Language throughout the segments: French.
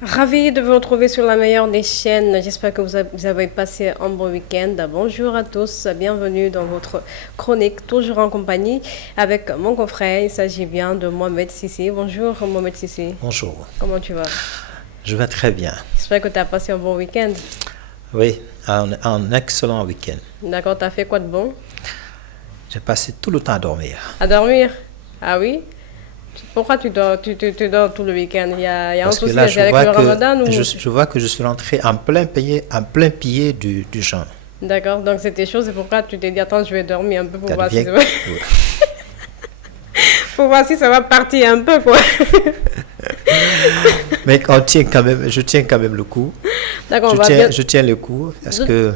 Ravi de vous retrouver sur la meilleure des chaînes. J'espère que vous avez passé un bon week-end. Bonjour à tous, bienvenue dans votre chronique, toujours en compagnie avec mon confrère. Il s'agit bien de Mohamed Sissi. Bonjour Mohamed Sissi. Bonjour. Comment tu vas? Je vais très bien. J'espère que tu as passé un bon week-end. Oui, un excellent week-end. D'accord, tu as fait quoi de bon? J'ai passé tout le temps à dormir. À dormir? Ah oui? Pourquoi tu dors tout le week-end? Il y a un Parce que souci là, avec le Ramadan ou... je vois que je suis rentré en plein pied du jeûne. D'accord, donc c'était chaud, c'est pourquoi tu t'es dit, attends, je vais dormir un peu pour voir si ça va... pour voir si ça va partir un peu, quoi. Mais je tiens quand même le coup. D'accord, je tiens le coup parce que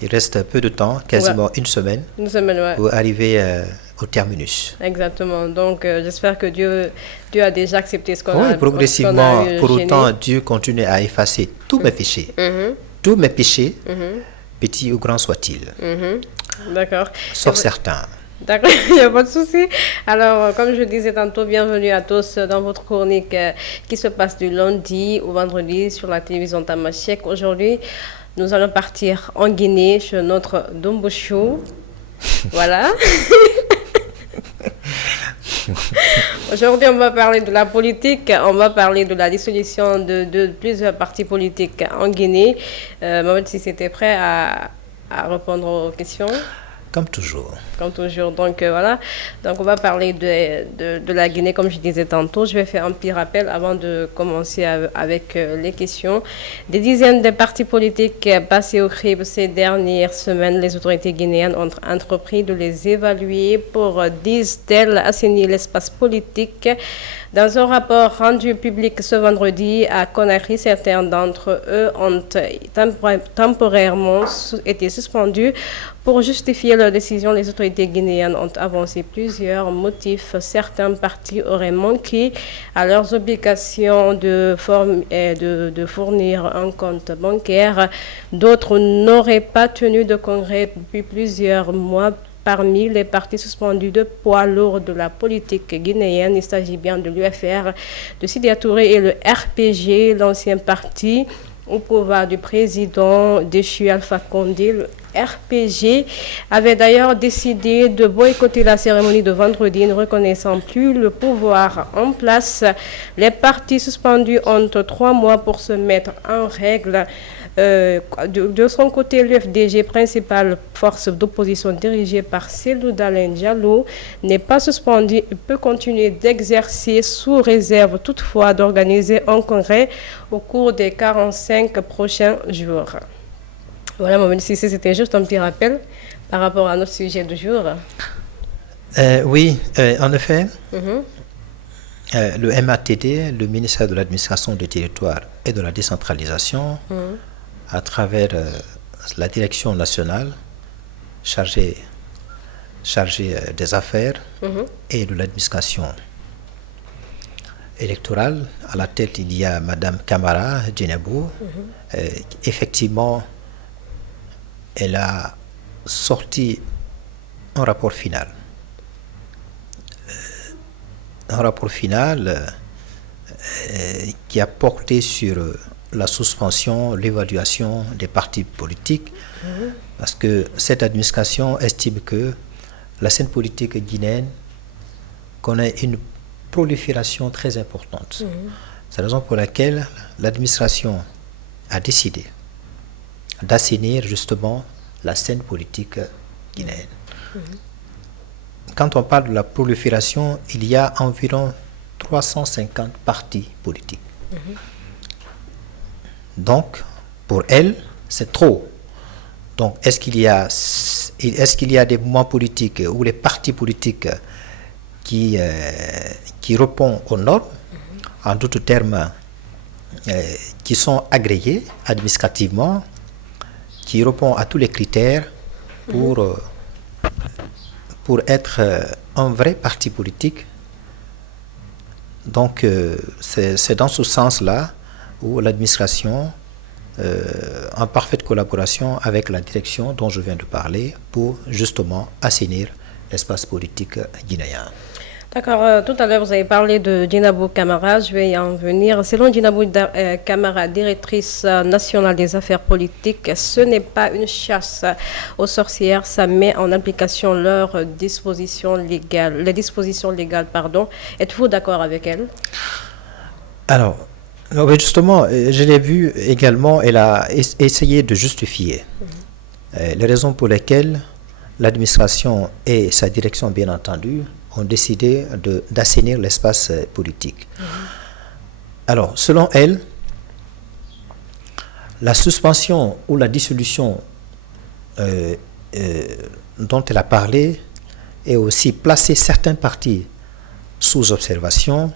il reste peu de temps, quasiment une semaine, ouais, pour arriver au terminus. Exactement. Donc, j'espère que Dieu a déjà accepté ce qu'on a. Oui, progressivement. Pour gêné. autant, Dieu continue à effacer tous mes péchés. Tous mes péchés, petits ou grands soient-ils. D'accord. Sauf certains. D'accord, il n'y a pas de souci. Alors, comme je disais tantôt, bienvenue à tous dans votre chronique qui se passe du lundi au vendredi sur la télévision Tamashek. Aujourd'hui, nous allons partir en Guinée chez notre Dombouchou. Voilà. Aujourd'hui, on va parler de la politique, on va parler de la dissolution de plusieurs partis politiques en Guinée. Mohamed, si c'était prêt à répondre aux questions. Comme toujours. Comme toujours. Donc voilà. Donc on va parler de la Guinée, comme je disais tantôt. Je vais faire un petit rappel avant de commencer avec les questions. Des dizaines de partis politiques passés au crible ces dernières semaines. Les autorités guinéennes ont entrepris de les évaluer pour, disent-elles, assainir l'espace politique. Dans un rapport rendu public ce vendredi à Conakry, certains d'entre eux ont temporairement été suspendus. Pour justifier leur décision, les autorités guinéennes ont avancé plusieurs motifs. Certains partis auraient manqué à leurs obligations de fournir un compte bancaire. D'autres n'auraient pas tenu de congrès depuis plusieurs mois. Parmi les partis suspendus de poids lourd de la politique guinéenne, il s'agit bien de l'UFR, de Sidya Touré et le RPG, l'ancien parti au pouvoir du président déchu Alpha Condé. Le RPG avait d'ailleurs décidé de boycotter la cérémonie de vendredi, ne reconnaissant plus le pouvoir en place. Les partis suspendus ont 3 mois pour se mettre en règle. De son côté, l'UFDG, principale force d'opposition dirigée par Cellou Dalein Diallo, n'est pas suspendu. Il peut continuer d'exercer sous réserve toutefois d'organiser un congrès au cours des 45 prochains jours. Voilà, Mohamed Sissi, c'était juste un petit rappel par rapport à notre sujet du jour. Oui, en effet, le MATD, le ministère de l'Administration du Territoire et de la Décentralisation, à travers la direction nationale chargée des affaires et de l'administration électorale. À la tête, il y a Madame Camara Djenebou. Effectivement, elle a sorti un rapport final. Qui a porté sur la suspension, l'évaluation des partis politiques, parce que cette administration estime que la scène politique guinéenne connaît une prolifération très importante. C'est la raison pour laquelle l'administration a décidé d'assainir justement la scène politique guinéenne. Quand on parle de la prolifération, il y a environ 350 partis politiques. Donc, pour elle, c'est trop. Donc, est-ce qu'il y a des mouvements politiques ou les partis politiques qui répondent aux normes, en d'autres termes, qui sont agréés administrativement, qui répondent à tous les critères pour être un vrai parti politique? Donc, c'est dans ce sens-là où l'administration, en parfaite collaboration avec la direction dont je viens de parler, pour justement assainir l'espace politique guinéen. D'accord. Tout à l'heure, vous avez parlé de Djinabou Camara. Je vais y en venir. Selon Djinabou Camara, directrice nationale des affaires politiques, ce n'est pas une chasse aux sorcières. Ça met en application les dispositions légales. Êtes-vous d'accord avec elle? Alors, justement, je l'ai vu également, elle a essayé de justifier les raisons pour lesquelles l'administration et sa direction, bien entendu, ont décidé d'assainir l'espace politique. Alors, selon elle, la suspension ou la dissolution dont elle a parlé et aussi placer certains partis sous observation,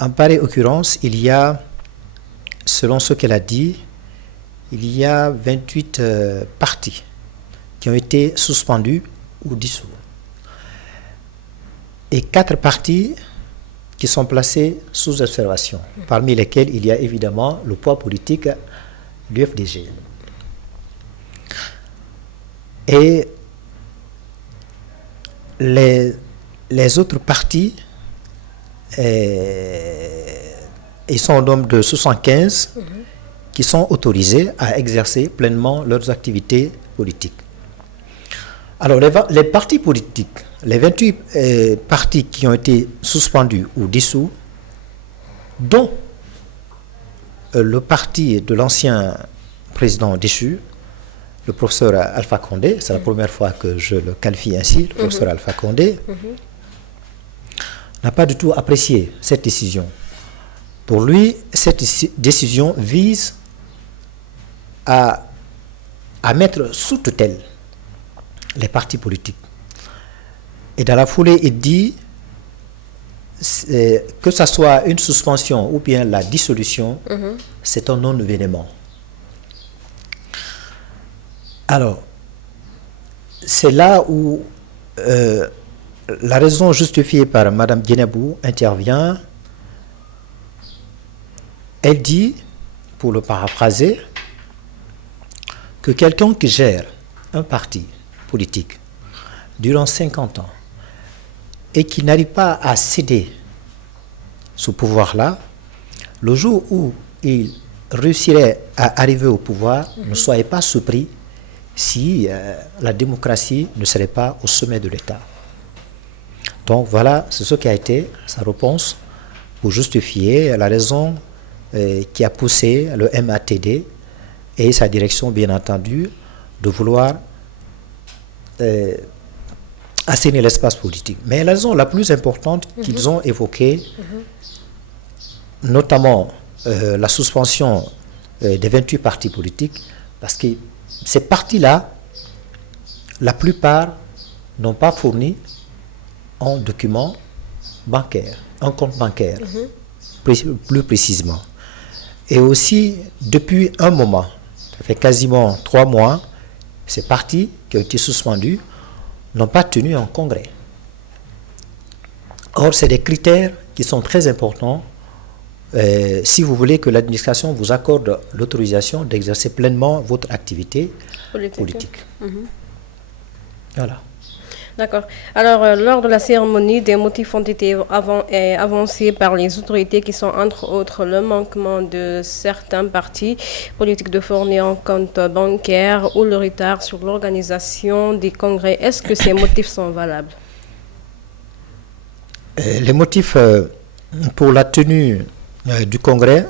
en pareille occurrence, il y a, selon ce qu'elle a dit, il y a 28 partis qui ont été suspendus ou dissous. Et 4 partis qui sont placés sous observation, parmi lesquels il y a évidemment le poids politique du FDG. Et les autres partis, ils sont au nombre de 75 qui sont autorisés à exercer pleinement leurs activités politiques. Alors, les partis politiques, les 28 partis qui ont été suspendus ou dissous, dont le parti de l'ancien président déchu, le professeur Alpha Condé, c'est la première fois que je le qualifie ainsi, le professeur Alpha Condé, n'a pas du tout apprécié cette décision. Pour lui, cette décision vise à mettre sous tutelle les partis politiques. Et dans la foulée, il dit que ce soit une suspension ou bien la dissolution, c'est un non-événement. Alors, c'est là où la raison justifiée par Mme Djinabou intervient. Elle dit, pour le paraphraser, que quelqu'un qui gère un parti politique durant 50 ans et qui n'arrive pas à céder ce pouvoir-là, le jour où il réussirait à arriver au pouvoir, ne soyez pas surpris si la démocratie ne serait pas au sommet de l'État. Donc voilà, c'est ce qui a été sa réponse pour justifier la raison qui a poussé le MATD et sa direction, bien entendu, de vouloir assainir l'espace politique. Mais la raison la plus importante qu'ils ont évoquée, notamment la suspension des 28 partis politiques, parce que ces partis-là, la plupart n'ont pas fourni un document bancaire, un compte bancaire, plus précisément. Et aussi, depuis un moment, ça fait quasiment 3 mois, ces partis qui ont été suspendus n'ont pas tenu un congrès. Or, c'est des critères qui sont très importants si vous voulez que l'administration vous accorde l'autorisation d'exercer pleinement votre activité politique. Voilà. D'accord. Alors, lors de la cérémonie, des motifs ont été avancés par les autorités qui sont, entre autres, le manquement de certains partis politiques de fournir un compte bancaire ou le retard sur l'organisation des congrès. Est-ce que ces motifs sont valables? Les motifs pour la tenue du congrès,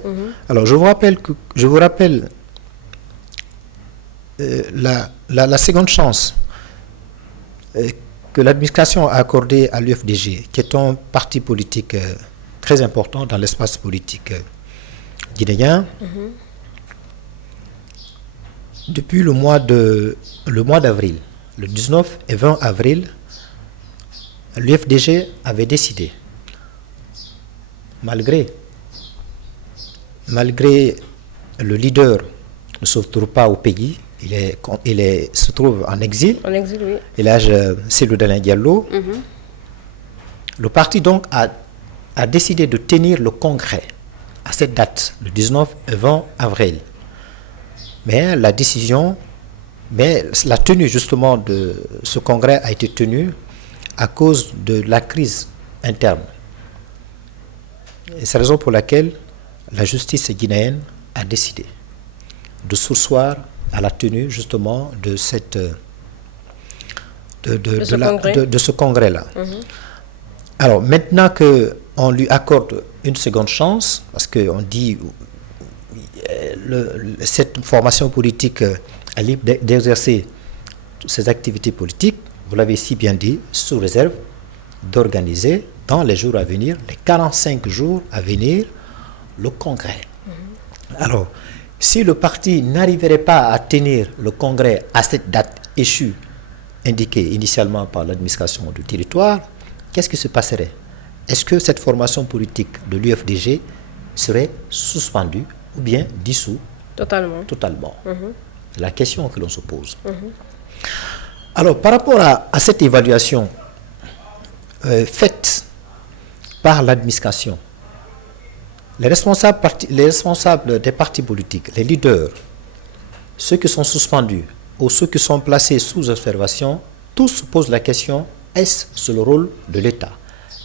alors je vous rappelle la seconde chance que l'administration a accordée à l'UFDG, qui est un parti politique très important dans l'espace politique guinéen. Depuis le mois d'avril, le 19 et 20 avril, l'UFDG avait décidé, malgré le leader ne se trouve pas au pays, il se trouve en exil. En exil, oui. Elhadj Cellou Dalein Diallo. Le parti donc a décidé de tenir le congrès à cette date, le 19 et 20 avril. Mais la décision Mais la tenue justement de ce congrès a été tenue à cause de la crise interne. Et c'est la raison pour laquelle la justice guinéenne a décidé de surseoir à la tenue justement de ce congrès-là. Alors maintenant qu'on lui accorde une seconde chance, parce qu'on dit cette formation politique est libre d'exercer ses activités politiques, vous l'avez si bien dit, sous réserve d'organiser dans les jours à venir, les 45 jours à venir, le congrès. Alors, si le parti n'arriverait pas à tenir le congrès à cette date échue, indiquée initialement par l'administration du territoire, qu'est-ce qui se passerait? Est-ce que cette formation politique de l'UFDG serait suspendue ou bien dissoute totalement? C'est la question que l'on se pose. Alors, par rapport à cette évaluation faite par l'administration, les responsables des partis politiques, les leaders, ceux qui sont suspendus ou ceux qui sont placés sous observation, tous se posent la question, est-ce le rôle de l'État?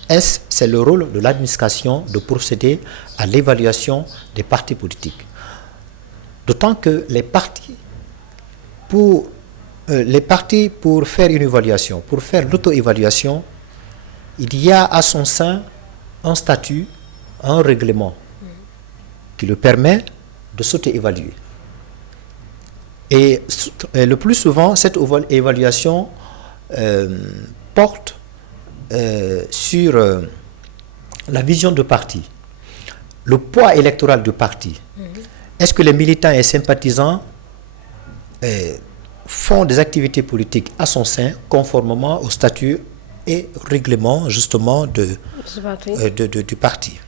Est-ce c'est le rôle de l'administration de procéder à l'évaluation des partis politiques? D'autant que les partis, pour faire une évaluation, pour faire l'auto-évaluation, il y a à son sein un statut, un règlement qui le permet de s'auto-évaluer. Et le plus souvent, cette évaluation porte sur la vision du parti, le poids électoral du parti. Est-ce que les militants et sympathisants font des activités politiques à son sein conformément au statut et règlement justement du parti.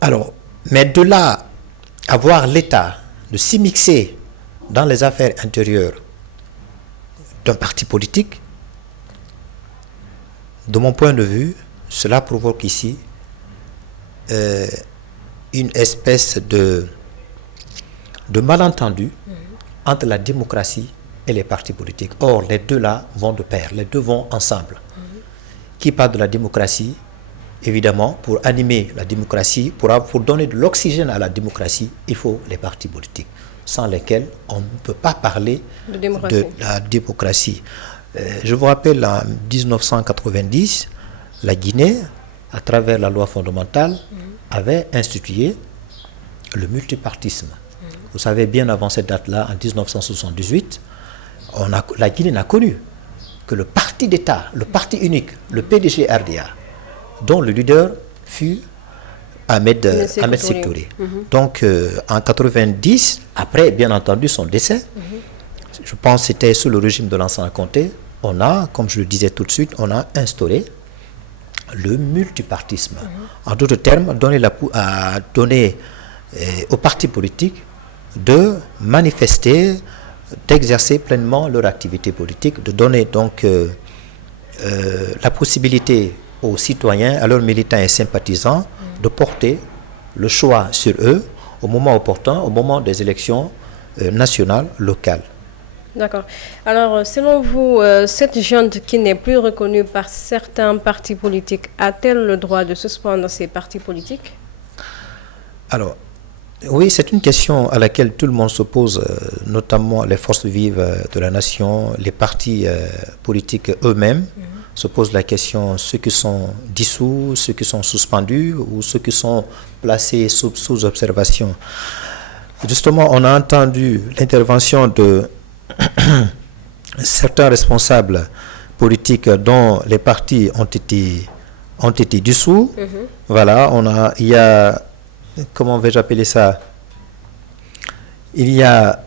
Alors, mais de là à voir l'État de s'immiscer dans les affaires intérieures d'un parti politique, de mon point de vue, cela provoque ici une espèce de malentendu entre la démocratie et les partis politiques. Or, les deux là vont de pair, les deux vont ensemble. Qui parle de la démocratie, évidemment, pour animer la démocratie, pour donner de l'oxygène à la démocratie, il faut les partis politiques, sans lesquels on ne peut pas parler de la démocratie. Je vous rappelle, en 1990, la Guinée, à travers la loi fondamentale, avait institué le multipartisme. Vous savez, bien avant cette date-là, en 1978, la Guinée n'a connu que le parti d'État, le parti unique, le PDG-RDA, dont le leader fut Ahmed Sékou Touré. Donc, en 90, après, bien entendu, son décès, je pense que c'était sous le régime de Lansana Conté, on a, comme je le disais tout de suite, on a instauré le multipartisme. En d'autres termes, donner aux partis politiques de manifester, d'exercer pleinement leur activité politique, de donner donc la possibilité aux citoyens, à leurs militants et sympathisants, de porter le choix sur eux au moment opportun, au moment des élections nationales, locales. D'accord. Alors, selon vous, cette junte qui n'est plus reconnue par certains partis politiques, a-t-elle le droit de suspendre ces partis politiques? Alors, oui, c'est une question à laquelle tout le monde se pose, notamment les forces vives de la nation, les partis politiques eux-mêmes se posent la question, ceux qui sont dissous, ceux qui sont suspendus ou ceux qui sont placés sous observation. Justement, on a entendu l'intervention de certains responsables politiques dont les partis ont été dissous. Voilà, il y a, comment vais-je appeler ça? Il y a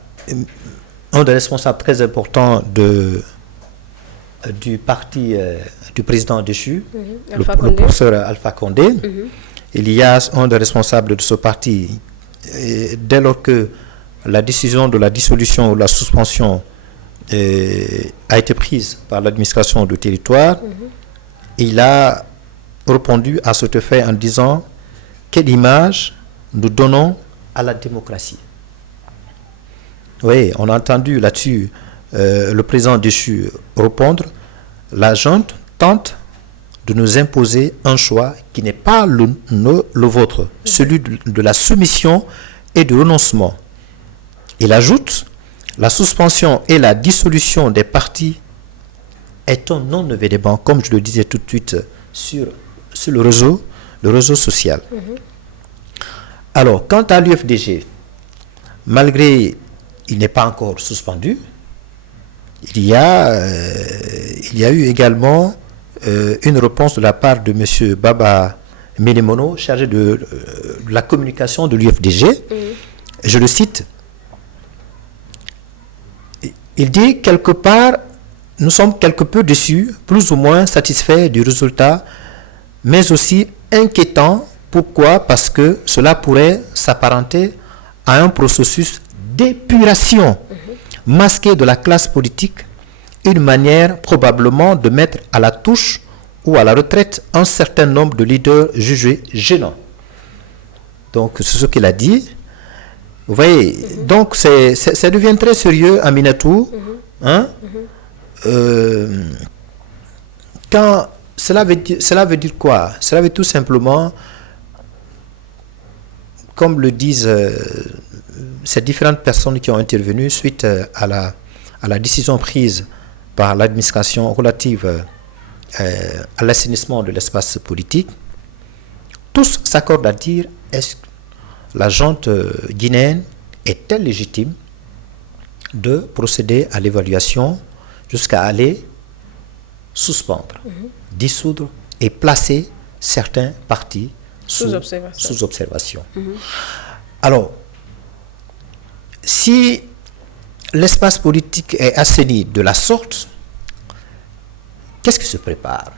un des responsables très importants du parti du président déchu, le professeur Alpha Condé. Il y a un des responsables de ce parti, dès lors que la décision de la dissolution ou la suspension a été prise par l'administration du territoire, il a répondu à ce fait en disant quelle image nous donnons à la démocratie. Oui, on a entendu là-dessus le président déchu répondre. La junte tente de nous imposer un choix qui n'est pas le vôtre, celui de la soumission et du renoncement. Il ajoute, la suspension et la dissolution des partis est un non-événement, comme je le disais tout de suite, sur le réseau social. Alors, quant à l'UFDG, malgré il n'est pas encore suspendu, il y a eu également une réponse de la part de M. Baba Ménémono, chargé de la communication de l'UFDG. Je le cite. Il dit, quelque part, nous sommes quelque peu déçus, plus ou moins satisfaits du résultat, mais aussi inquiétants. Pourquoi? Parce que cela pourrait s'apparenter à un processus d'épuration masqué de la classe politique, une manière probablement de mettre à la touche ou à la retraite un certain nombre de leaders jugés gênants. Donc, c'est ce qu'il a dit. Vous voyez, donc ça devient très sérieux, Aminatou. Hein? Quand cela veut dire quoi? Cela veut tout simplement, comme le disent ces différentes personnes qui ont intervenu suite à la décision prise par l'administration relative à l'assainissement de l'espace politique, tous s'accordent à dire, est-ce que la junte guinéenne est-elle légitime de procéder à l'évaluation jusqu'à aller suspendre, dissoudre et placer certains partis sous observation. Alors, si l'espace politique est assaini de la sorte, qu'est-ce qui se prépare?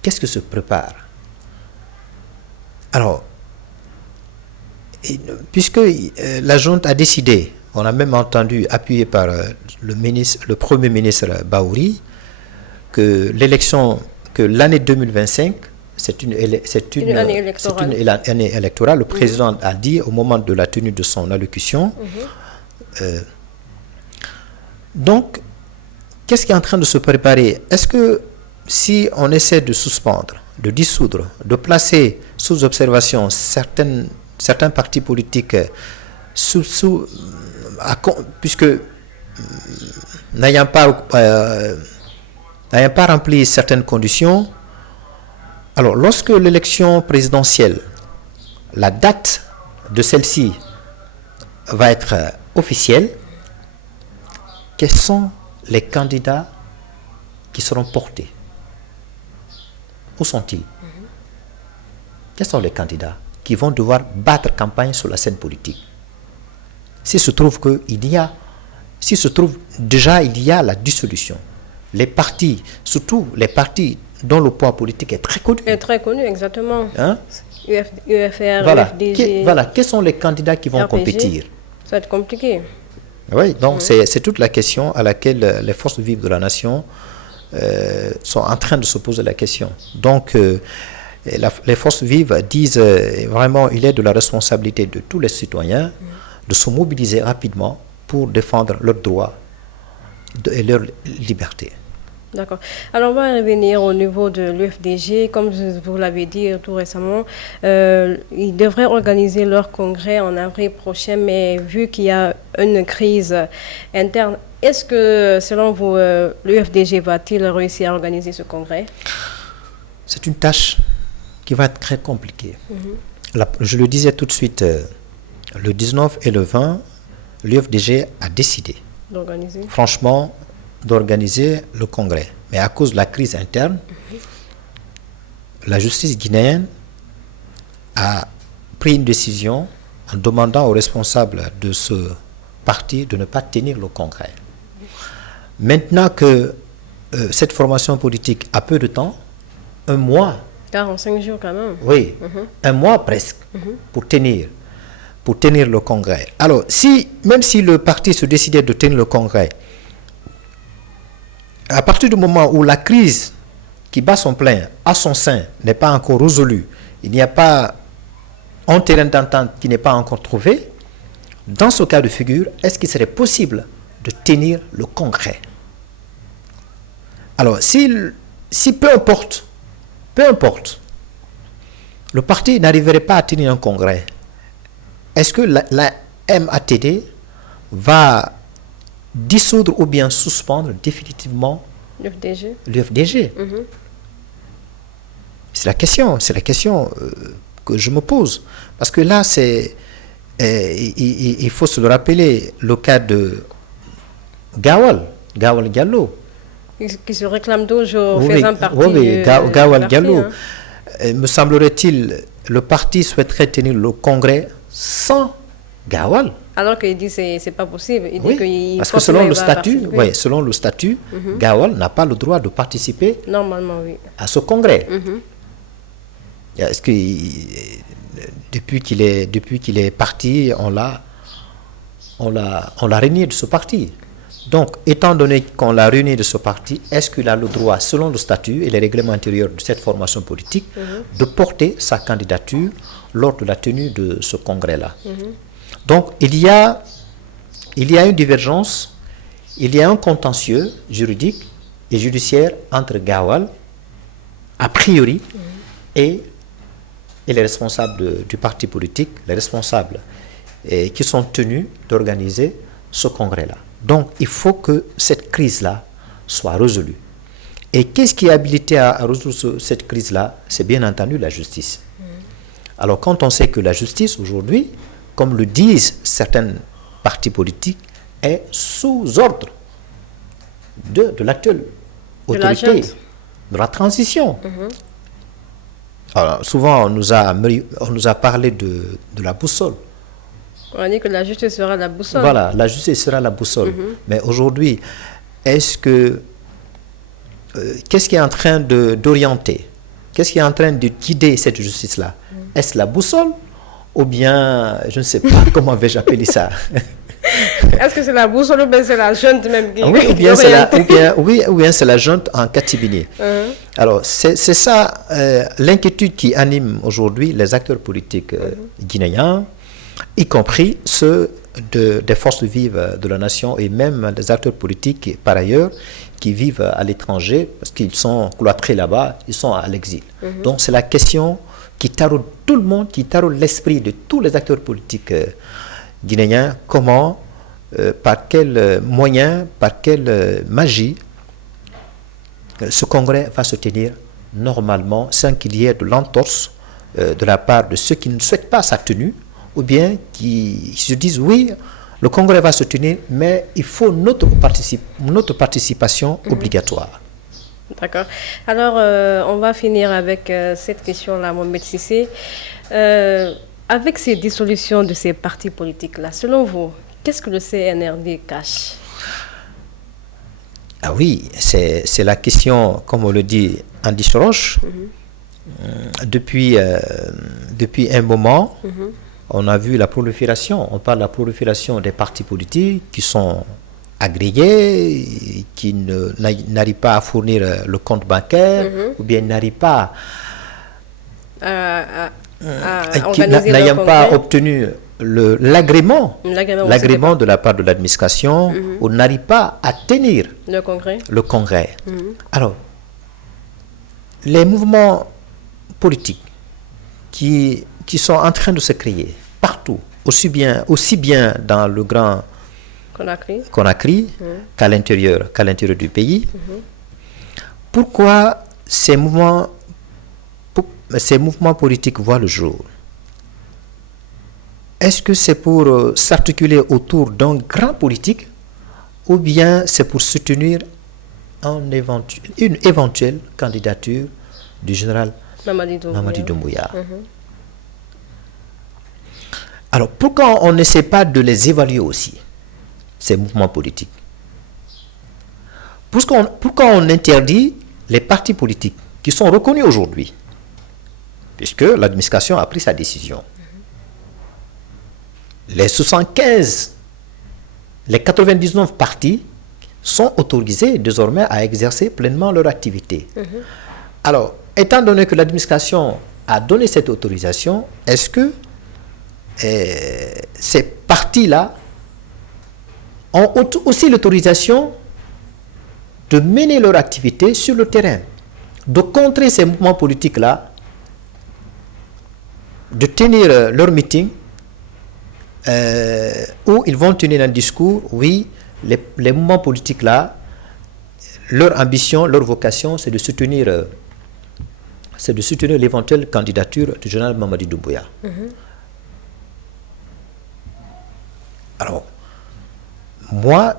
Qu'est-ce que se prépare? Alors, puisque la junte a décidé, on a même entendu, appuyé par le Premier ministre Baouri, que l'année 2025, c'est une année électorale. Le président a dit au moment de la tenue de son allocution. Donc, qu'est-ce qui est en train de se préparer? Est-ce que si on essaie de suspendre, de dissoudre, de placer sous observation certains partis politiques puisque n'ayant pas rempli certaines conditions, alors lorsque l'élection présidentielle, la date de celle-ci va être officielle, quels sont les candidats qui seront portés? Où sont-ils? Quels sont les candidats qui vont devoir battre campagne sur la scène politique? S'il se trouve déjà il y a la dissolution, les partis, surtout les partis dont le poids politique est très connu. Est très connu, exactement. Hein? UFR, voilà. UFDG. Quels sont les candidats qui vont RPG, compétir? Ça va être compliqué. Oui, donc c'est toute la question à laquelle les forces vives de la nation sont en train de se poser la question. Donc, les forces vives disent vraiment il est de la responsabilité de tous les citoyens de se mobiliser rapidement pour défendre leurs droits et leur liberté. D'accord. Alors, on va revenir au niveau de l'UFDG. Comme vous l'avez dit tout récemment, ils devraient organiser leur congrès en avril prochain, mais vu qu'il y a une crise interne, est-ce que, selon vous, l'UFDG va-t-il réussir à organiser ce congrès? C'est une tâche qui va être très compliquée. Je le disais tout de suite, le 19 et le 20, l'UFDG a décidé, franchement, d'organiser le congrès. Mais à cause de la crise interne, la justice guinéenne a pris une décision en demandant aux responsables de ce parti de ne pas tenir le congrès. Maintenant que cette formation politique a peu de temps, un mois. 45 jours quand même. Oui, un mois presque pour tenir le congrès. Alors, même si le parti se décidait de tenir le congrès, à partir du moment où la crise qui bat son plein à son sein n'est pas encore résolue, il n'y a pas un terrain d'entente qui n'est pas encore trouvé, Dans ce cas de figure, est-ce qu'il serait possible de tenir le congrès? Alors, si peu importe, le parti n'arriverait pas à tenir un congrès, est-ce que la MATD va dissoudre ou bien suspendre définitivement l'UFDG? C'est la question que je me pose. Parce que là, il faut se le rappeler, le cas de Gawal Diallo. Qui se réclame toujours faisant partie Gawal Diallo. Me semblerait-il, le parti souhaiterait tenir le congrès sans Gawal. Alors qu'il dit que ce n'est pas possible. Il dit qu'il parce que selon le statut, Gawal n'a pas le droit de participer normalement, oui, à ce congrès. Est-ce que depuis qu'il est parti, on l'a renié de ce parti? Donc, étant donné qu'on l'a réuni de ce parti, est-ce qu'il a le droit, selon le statut et les règlements intérieurs de cette formation politique, de porter sa candidature lors de la tenue de ce congrès-là? Donc, il y a une divergence, il y a un contentieux juridique et judiciaire entre Gawal, a priori, et les responsables du parti politique, les responsables qui sont tenus d'organiser ce congrès-là. Donc, il faut que cette crise-là soit résolue. Et qu'est-ce qui est habilité à résoudre cette crise-là? C'est bien entendu la justice. Alors, quand on sait que la justice, aujourd'hui, comme le disent certains partis politiques, est sous ordre de l'actuelle autorité, de la transition. Alors, souvent, on nous a parlé de la boussole. On dit que la justice sera la boussole. Voilà, la justice sera la boussole. Mais aujourd'hui, qu'est-ce qui est en train d'orienter? Qu'est-ce qui est en train de guider cette justice-là? Est-ce la boussole? Ou bien, je ne sais pas, comment vais-je appeler ça? Est-ce que c'est la boussole ou bien c'est la junte même qui ou bien c'est la junte en catimini. Alors, c'est ça l'inquiétude qui anime aujourd'hui les acteurs politiques guinéens, y compris ceux des forces vives de la nation et même des acteurs politiques par ailleurs qui vivent à l'étranger parce qu'ils sont cloîtrés là-bas, ils sont à l'exil. Donc c'est la question qui taraude tout le monde, qui taraude l'esprit de tous les acteurs politiques guinéens. Comment, par quels moyens, par quelle magie ce congrès va se tenir normalement sans qu'il y ait de l'entorse de la part de ceux qui ne souhaitent pas sa tenue ou bien qui se disent oui, le congrès va se tenir, mais il faut notre participation obligatoire. D'accord. Alors, on va finir avec cette question-là, Mohamed Cissé. Avec ces dissolutions de ces partis politiques-là, selon vous, qu'est-ce que le CNRD cache? Ah oui, c'est la question, comme on le dit, Andy Choroche. Depuis un moment, on a vu la prolifération, on parle de la prolifération des partis politiques qui sont agrégés, qui n'arrivent pas à fournir le compte bancaire, ou bien n'arrivent pas n'ayant pas obtenu l'agrément de la part de l'administration, ou n'arrivent pas à tenir le congrès. Alors, les mouvements politiques qui sont en train de se créer partout, aussi bien dans le Grand Conakry qu'à l'intérieur du pays. Pourquoi ces mouvements politiques voient le jour? Est-ce que c'est pour s'articuler autour d'un grand politique ou bien c'est pour soutenir une éventuelle candidature du général Mamadi Doumbouya? Alors, pourquoi on n'essaie pas de les évaluer aussi, ces mouvements politiques? Pourquoi on interdit les partis politiques qui sont reconnus aujourd'hui, puisque l'administration a pris sa décision? Les 99 partis sont autorisés désormais à exercer pleinement leur activité. Alors, étant donné que l'administration a donné cette autorisation, est-ce que ces partis-là ont aussi l'autorisation de mener leur activité sur le terrain, de contrer ces mouvements politiques-là, de tenir leur meeting où ils vont tenir un discours. Oui, les mouvements politiques-là, leur ambition, leur vocation, c'est de soutenir l'éventuelle candidature du général Mamadi Doumbouya. Alors, moi,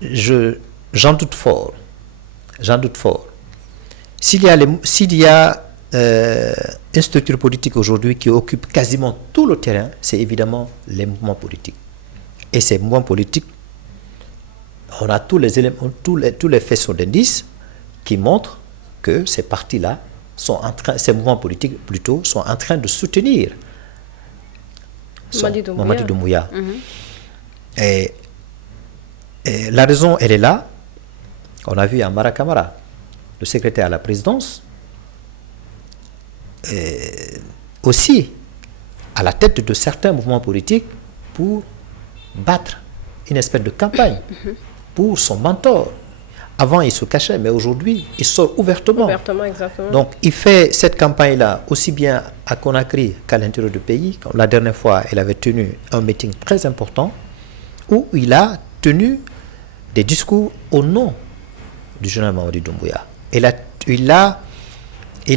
j'en doute fort. S'il y a une structure politique aujourd'hui qui occupe quasiment tout le terrain, c'est évidemment les mouvements politiques. Et ces mouvements politiques, on a tous les éléments, tous les faisceaux d'indices qui montrent que ces partis-là ces mouvements politiques plutôt, sont en train de soutenir Mamadi Doumbouya. Et la raison, elle est là. On a vu Amara Kamara, le secrétaire à la présidence, aussi à la tête de certains mouvements politiques pour battre une espèce de campagne pour son mentor. Avant, il se cachait, mais aujourd'hui, il sort ouvertement. Exactement. Donc, il fait cette campagne-là aussi bien à Conakry qu'à l'intérieur du pays. Comme la dernière fois, il avait tenu un meeting très important où il a tenu des discours au nom du général Mamadi Doumbouya. Il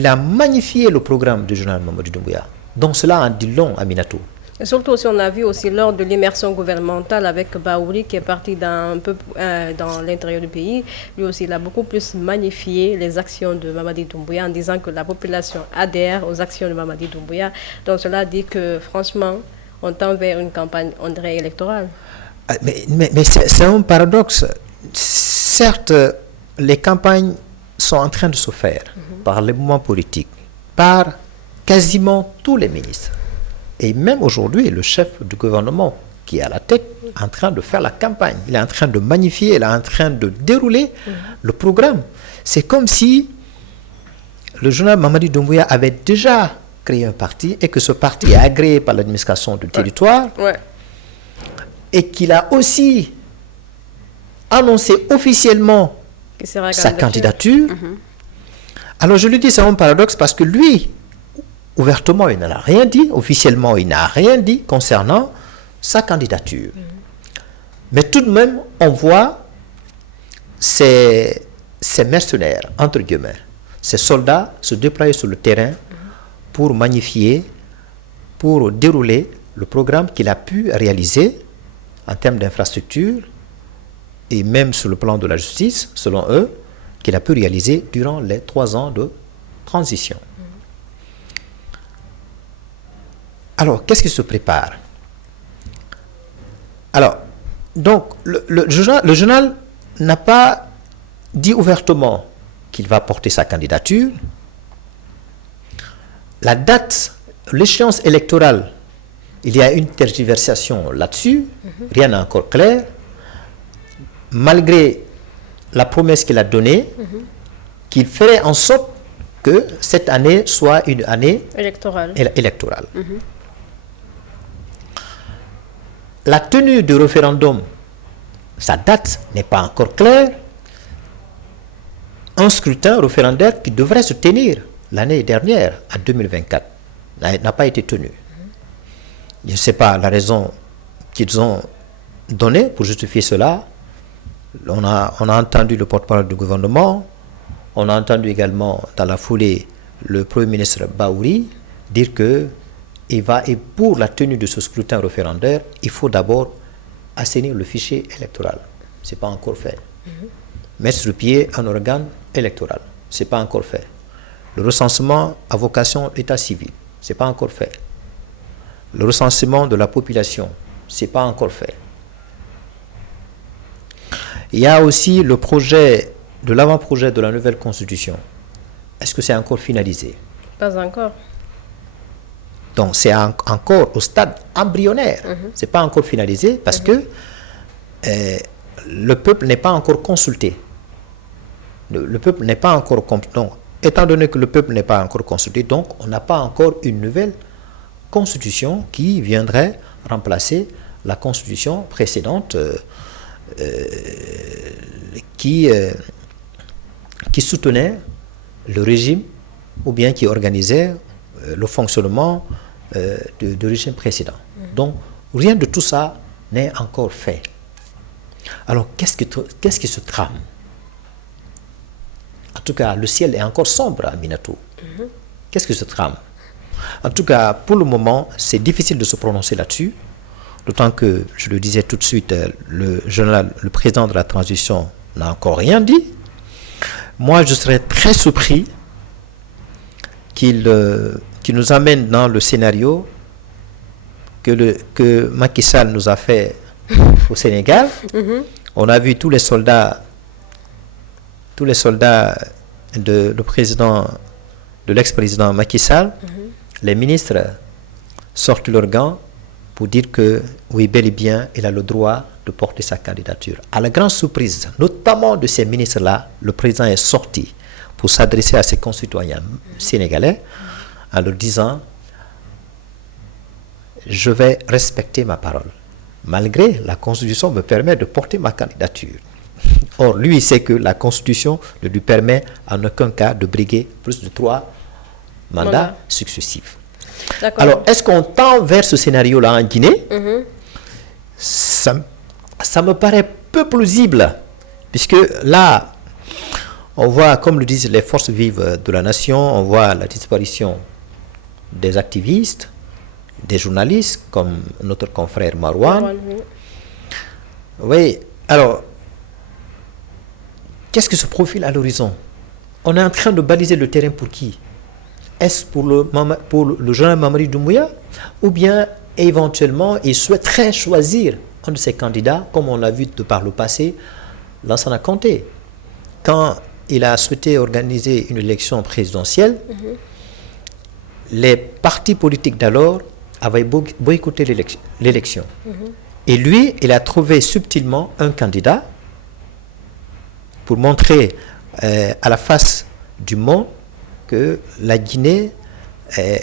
a magnifié le programme du général Mamadi Doumbouya. Donc, cela en dit long à Minato. Et surtout aussi, on a vu aussi lors de l'immersion gouvernementale avec Baouri qui est parti dans l'intérieur du pays. Lui aussi, il a beaucoup plus magnifié les actions de Mamadi Doumbouya en disant que la population adhère aux actions de Mamadi Doumbouya. Donc cela dit que franchement, on tend vers une campagne, on dirait, électorale. Mais c'est un paradoxe. Certes, les campagnes sont en train de se faire par les mouvements politiques, par quasiment tous les ministres. Et même aujourd'hui, le chef du gouvernement qui est à la tête est en train de faire la campagne. Il est en train de magnifier, il est en train de dérouler le programme. C'est comme si le général Mamadi Doumbouya avait déjà créé un parti et que ce parti est agréé par l'administration du territoire et qu'il a aussi annoncé officiellement sa candidature. Alors je lui dis, c'est un paradoxe parce que lui, ouvertement, il n'a rien dit, officiellement, il n'a rien dit concernant sa candidature. Mais tout de même, on voit ces mercenaires, entre guillemets, ces soldats se déployer sur le terrain pour magnifier, pour dérouler le programme qu'il a pu réaliser en termes d'infrastructure et même sur le plan de la justice, selon eux, qu'il a pu réaliser durant les 3 ans de transition. Alors, qu'est-ce qui se prépare? Alors, donc, le journal n'a pas dit ouvertement qu'il va porter sa candidature. La date, l'échéance électorale, il y a une tergiversation là-dessus, rien n'est encore clair. Malgré la promesse qu'il a donnée, qu'il ferait en sorte que cette année soit une année électorale. La tenue du référendum, sa date n'est pas encore claire. Un scrutin référendaire qui devrait se tenir l'année dernière, en 2024, n'a pas été tenu. Je ne sais pas la raison qu'ils ont donnée pour justifier cela. On a entendu le porte-parole du gouvernement, on a entendu également dans la foulée le Premier ministre Baouri dire que et pour la tenue de ce scrutin référendaire, il faut d'abord assainir le fichier électoral. Ce n'est pas encore fait. Mettre sur pied un organe électoral. Ce n'est pas encore fait. Le recensement à vocation d'état civil. Ce n'est pas encore fait. Le recensement de la population. Ce n'est pas encore fait. Il y a aussi le projet, de l'avant-projet de la nouvelle constitution. Est-ce que c'est encore finalisé? Pas encore. Donc c'est encore au stade embryonnaire. Ce n'est pas encore finalisé parce que le peuple n'est pas encore consulté. Le peuple n'est pas encore... Donc, étant donné que le peuple n'est pas encore consulté, donc on n'a pas encore une nouvelle constitution qui viendrait remplacer la constitution précédente qui soutenait le régime ou bien qui organisait le fonctionnement du régime précédent. Donc, rien de tout ça n'est encore fait. Alors, qu'est-ce qui se trame? En tout cas, le ciel est encore sombre à Minato. Qu'est-ce qui se trame? En tout cas, pour le moment, c'est difficile de se prononcer là-dessus, d'autant que, je le disais tout de suite, le président de la transition n'a encore rien dit. Moi, je serais très surpris qu'il nous amène dans le scénario que Macky Sall nous a fait au Sénégal. On a vu tous les soldats de l'ex-président Macky Sall, les ministres sortent leurs gants pour dire que, oui, bel et bien, il a le droit de porter sa candidature. À la grande surprise, notamment de ces ministres-là, le président est sorti pour s'adresser à ses concitoyens sénégalais en leur disant: je vais respecter ma parole, malgré la Constitution me permet de porter ma candidature. Or, lui, il sait que la Constitution ne lui permet en aucun cas de briguer plus de 3 mandats successifs. Alors, est-ce qu'on tend vers ce scénario-là en Guinée? Ça me paraît peu plausible, puisque là, on voit, comme le disent les forces vives de la nation, on voit la disparition des activistes, des journalistes, comme notre confrère Marouane. Oui, alors, qu'est-ce qui se profile à l'horizon? On est en train de baliser le terrain pour qui? Est-ce pour le général Mamadi Doumbouya? Ou bien, éventuellement, il souhaiterait choisir un de ses candidats, comme on l'a vu de par le passé, Lansana Conté. Quand il a souhaité organiser une élection présidentielle, les partis politiques d'alors avaient boycotté l'élection. Et lui, il a trouvé subtilement un candidat pour montrer à la face du monde que la Guinée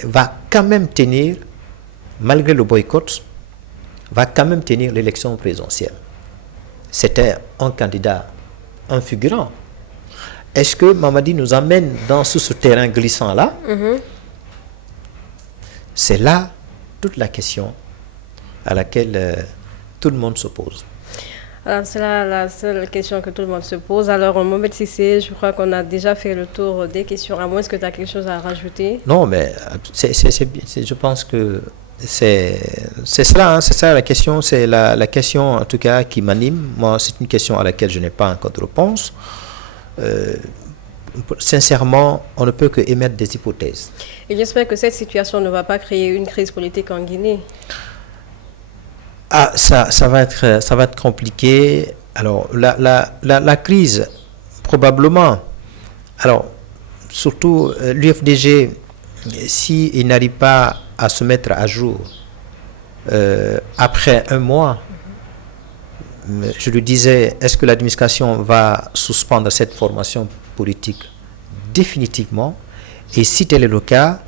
va quand même tenir, malgré le boycott, va quand même tenir l'élection présidentielle. C'était un candidat, un figurant. Est-ce que Mamadi nous amène dans ce terrain glissant-là? C'est là toute la question à laquelle tout le monde se pose. Alors, c'est la seule question que tout le monde se pose. Alors, Mohamed Cissé, je crois qu'on a déjà fait le tour des questions. À moins que tu as quelque chose à rajouter? Non, mais je pense que c'est cela, hein, c'est ça la question. C'est la question, en tout cas, qui m'anime. Moi, c'est une question à laquelle je n'ai pas encore de réponse. Sincèrement, on ne peut que émettre des hypothèses. Et j'espère que cette situation ne va pas créer une crise politique en Guinée. Ah, ça va être compliqué. Alors, la crise, probablement. Alors, surtout, l'UFDG, s'il n'arrive pas à se mettre à jour après un mois, je lui disais, est-ce que l'administration va suspendre cette formation politique définitivement? Et si tel est le cas,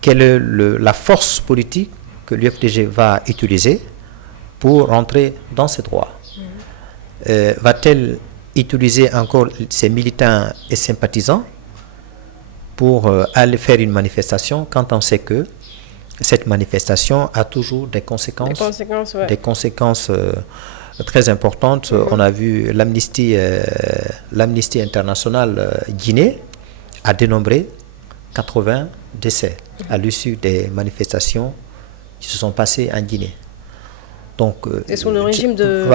quelle est la force politique que l'UFDG va utiliser pour rentrer dans ses droits? Va-t-elle utiliser encore ses militants et sympathisants pour aller faire une manifestation quand on sait que cette manifestation a toujours des conséquences, des conséquences très importantes. On a vu l'Amnesty internationale Guinée a dénombré 80 décès à l'issue des manifestations qui se sont passées en Guinée. Donc, c'est sous le régime de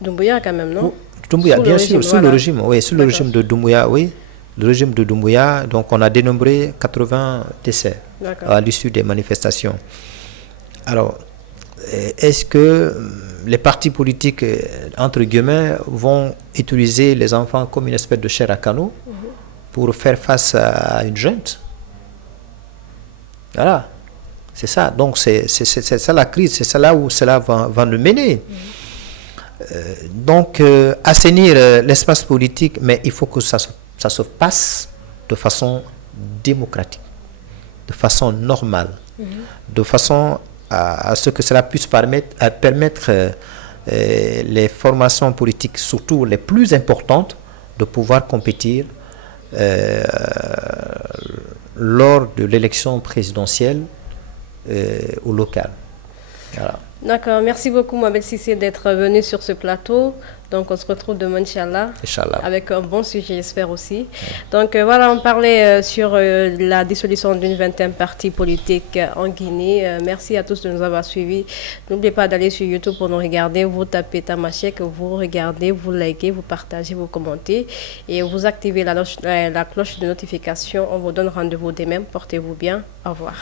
Doumbouya quand même, non? Doumbouya, bien sûr, sous le régime, oui, sous le régime de Doumbouya, oui. Le régime de Doumbouya, donc on a dénombré 80 décès à l'issue des manifestations. Alors, est-ce que les partis politiques, entre guillemets, vont utiliser les enfants comme une espèce de chair à canon pour faire face à une junte? Voilà. C'est ça. Donc, c'est ça la crise. C'est ça là où cela va nous mener. Donc, assainir l'espace politique, mais il faut que ça se passe de façon démocratique, de façon normale, de façon à ce que cela puisse permettre les formations politiques, surtout les plus importantes, de pouvoir compétir lors de l'élection présidentielle au local. Voilà. D'accord, merci beaucoup Mabel Cissé d'être venu sur ce plateau. Donc on se retrouve demain, Inch'Allah, avec un bon sujet, j'espère aussi. Donc voilà, on parlait sur la dissolution d'une vingtaine de partis politiques en Guinée. Merci à tous de nous avoir suivis. N'oubliez pas d'aller sur YouTube pour nous regarder. Vous tapez Tamashek, vous regardez, vous likez, vous partagez, vous commentez et vous activez la cloche de notification. On vous donne rendez-vous demain. Portez-vous bien. Au revoir.